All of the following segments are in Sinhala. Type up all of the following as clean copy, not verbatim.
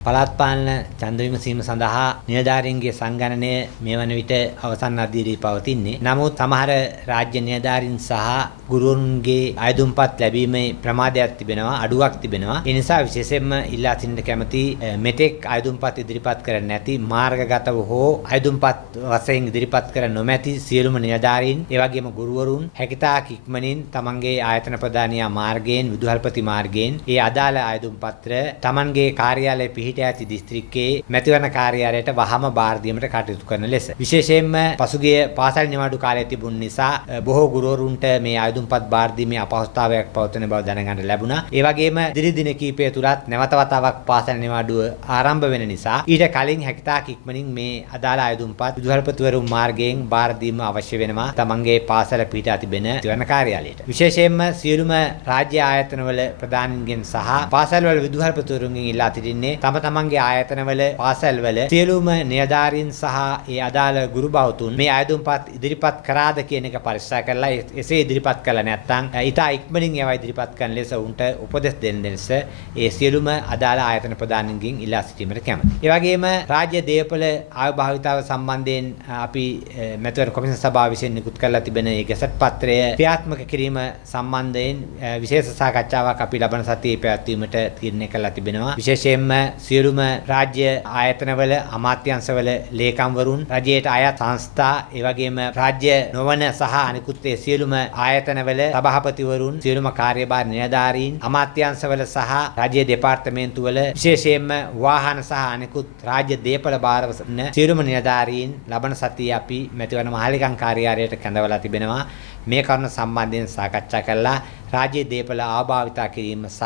පළාත් පාලන ඡන්ද විමසීම සඳහා නිලධාරීන්ගේ සංගණනය මේ වන විට අවසන් අධීරී පවතින්නේ. නමුත් සමහර රාජ්‍ය නිලධාරීන් සහ ගුරුවරුන්ගේ අයදුම්පත් ලැබීමේ ප්‍රමාදයක් තිබෙනවා, අඩුවක් තිබෙනවා. ඒ නිසා විශේෂයෙන්ම ඉල්ලා සිටින්න කැමති මෙතෙක් අයදුම්පත් ඉදිරිපත් කර නැති මාර්ගගතව හෝ අයදුම්පත් වශයෙන් ඉදිරිපත් කර නොමැති සියලුම නිලධාරීන්, ඒ වගේම ගුරුවරුන් හැකිතාක් ඉක්මනින් තමන්ගේ ආයතන ප්‍රධානියා මාර්ගයෙන්, විදුහල්පති මාර්ගයෙන් ඒ අදාළ අයදුම්පත්‍ර තමන්ගේ කාර්යාලයේ පිහිට ඇති දිස්ත්‍රික්කයේ මැතිවරණ කාර්යාලයට වහම බාර දීමට කටයුතු කරන ලෙස විශේෂයෙන්ම පසුගිය පාසල් නිවාඩු කාලය තිබුණ නිසා බොහෝ ගුරුවරුන්ට මේ ආයුධම්පත් බාර දීමේ අපහසුතාවයක් පවතින බව දැනගන්න ලැබුණා. ඒ වගේම දින දින කිහිපය තුලත් නැවත වතාවක් පාසල් නිවාඩුව ආරම්භ වෙන නිසා ඊට කලින් හැකිතාක් ඉක්මනින් මේ අදාළ ආයුධම්පත් විදුහල්පතිවරුන් මාර්ගයෙන් බාර දීම අවශ්‍ය වෙනවා තමන්ගේ පාසල පිහිටා තිබෙන මැතිවරණ කාර්යාලයට. විශේෂයෙන්ම සියලුම රාජ්‍ය ආයතනවල ප්‍රධානීන්ගෙන් සහ පාසල්වල විදුහල්පතිවරුන්ගෙන් ඉල්ලා සිටින්නේ තමන්ගේ ආයතනවල පාසල්වල සියලුම නිලධාරීන් සහ ඒ අදාළ ගුරු බෞතුන් මේ ආයුධම්පත් ඉදිරිපත් කරාද කියන එක පරික්ෂා කරලා එසේ ඉදිරිපත් කළා නැත්නම් ඊට ඉක්මනින් ඒවා ඉදිරිපත් කරන ලෙස උන්ට උපදෙස් දෙන්න ලෙස ඒ සියලුම අදාළ ආයතන ප්‍රධානීන්ගෙන් ඉල්ලා සිටීමට කැමැතියි. ඒ වගේම රාජ්‍ය දේපළ ආයු භාවිතාව සම්බන්ධයෙන් අපි මැතිවරණ කොමිෂන් සභාව විසින් නිකුත් කරලා තිබෙන ඒ ගැසට් පත්‍රය ක්‍රියාත්මක කිරීම සම්බන්ධයෙන් විශේෂ සාකච්ඡාවක් අපි ලබන සතියේ පැවැත්වීමට තීරණය කළා තිබෙනවා. විශේෂයෙන්ම සියලුම රාජ්‍ය ආයතනවල අමාත්‍යාංශවල ලේකම්වරුන්, රජයට අයත් සංස්ථා, ඒ වගේම රාජ්‍ය නොවන සහ අනිකුත් සියලුම ආයතනවල සභාපතිවරුන්, සියලුම කාර්යභාර නිලධාරීන්, අමාත්‍යාංශවල සහ රාජ්‍ය දෙපාර්තමේන්තුවල විශේෂයෙන්ම වාහන සහ අනිකුත් රාජ්‍ය දේපළ භාරවන සියලුම නිලධාරීන් ලබන සතියේ අපි මැතිවරණ මහලේකම් කාර්යාලයට කැඳවලා තිබෙනවා. මේ කරුණ සම්බන්ධයෙන් සාකච්ඡා කළා රාජ්‍ය දේපළ ආභාවිතා කිරීම සහ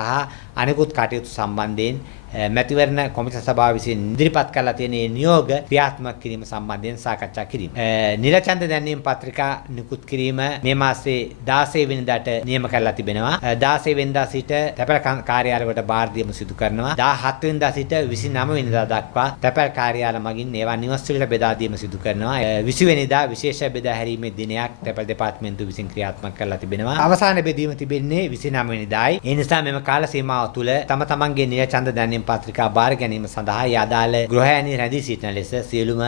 අනිකුත් කටයුතු සම්බන්ධයෙන් මැතිවරණ කොමිෂන් සභාව විසින් ඉදිරිපත් කරලා තියෙන නියෝග ක්‍රියාත්මක කිරීම සම්බන්ධයෙන් සාකච්ඡා කිරීම. නිල ඡන්ද දැන්වීම පත්‍රිකා නිකුත් කිරීම මේ මාසයේ 16 වෙනිදාට නියම කරලා තිබෙනවා. 16 වෙනිදා සිට තැපැල් කාර්යාලවලට බාර දීම සිදු කරනවා. 17 වෙනිදා සිට 29 වෙනිදා දක්වා තැපැල් කාර්යාල මගින් ඒවා නිවස් වලට බෙදා දීම සිදු කරනවා. 20 වෙනිදා විශේෂ බෙදා හැරීමේ දිනයක් තැපැල් දෙපාර්තමේන්තුව විසින් ක්‍රියාත්මක කරලා තිබෙනවා. අවසාන බෙදීම තිබෙන්නේ 29 වෙනිදායි. ඒ නිසා මෙම කාල සීමාව තුළ තමන්ගේ නිල ඡන්ද දැන්වීම පත්‍රිකා බාර ගැනීම සඳහා යාදාළ ගෘහයන්හි රැඳී සිටින ලෙස සියලුම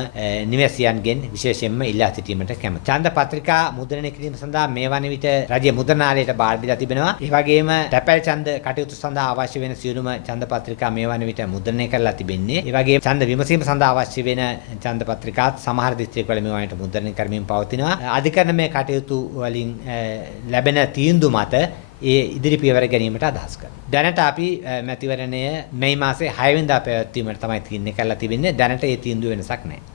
නිවැසියන්ගෙන් විශේෂයෙන්ම ඉල්ලා සිටීමට කැමැතියි. ඡන්ද පත්‍රිකා මුද්‍රණය කිරීම සඳහා මේ වන විට රජයේ මුද්‍රණාලයට බාර දීලා තිබෙනවා. ඒ වගේම තැපැල් ඡන්ද කටයුතු සඳහා අවශ්‍ය වෙන සියලුම ඡන්ද පත්‍රිකා මේ වන විට මුද්‍රණය කරලා තිබෙන්නේ. ඒ වගේම ඡන්ද විමසීම සඳහා අවශ්‍ය වෙන ඡන්ද පත්‍රිකාත් සමහර දිස්ත්‍රික්කවල මේ වනට මුද්‍රණය කරමින් පවතිනවා. අධිකරණමය කටයුතු වලින් ලැබෙන තීන්දුව මත ඒ ඉදිරි පියවර ගැනීමට අදහස් කරනවා. දැනට අපි මැතිවරණය මේ මාසේ 6 වෙනිදා පැවැත්වීමට තමයි තීරණය කරලා තිබෙන්නේ. දැනට ඒ තීන්දුව වෙනසක් නැහැ.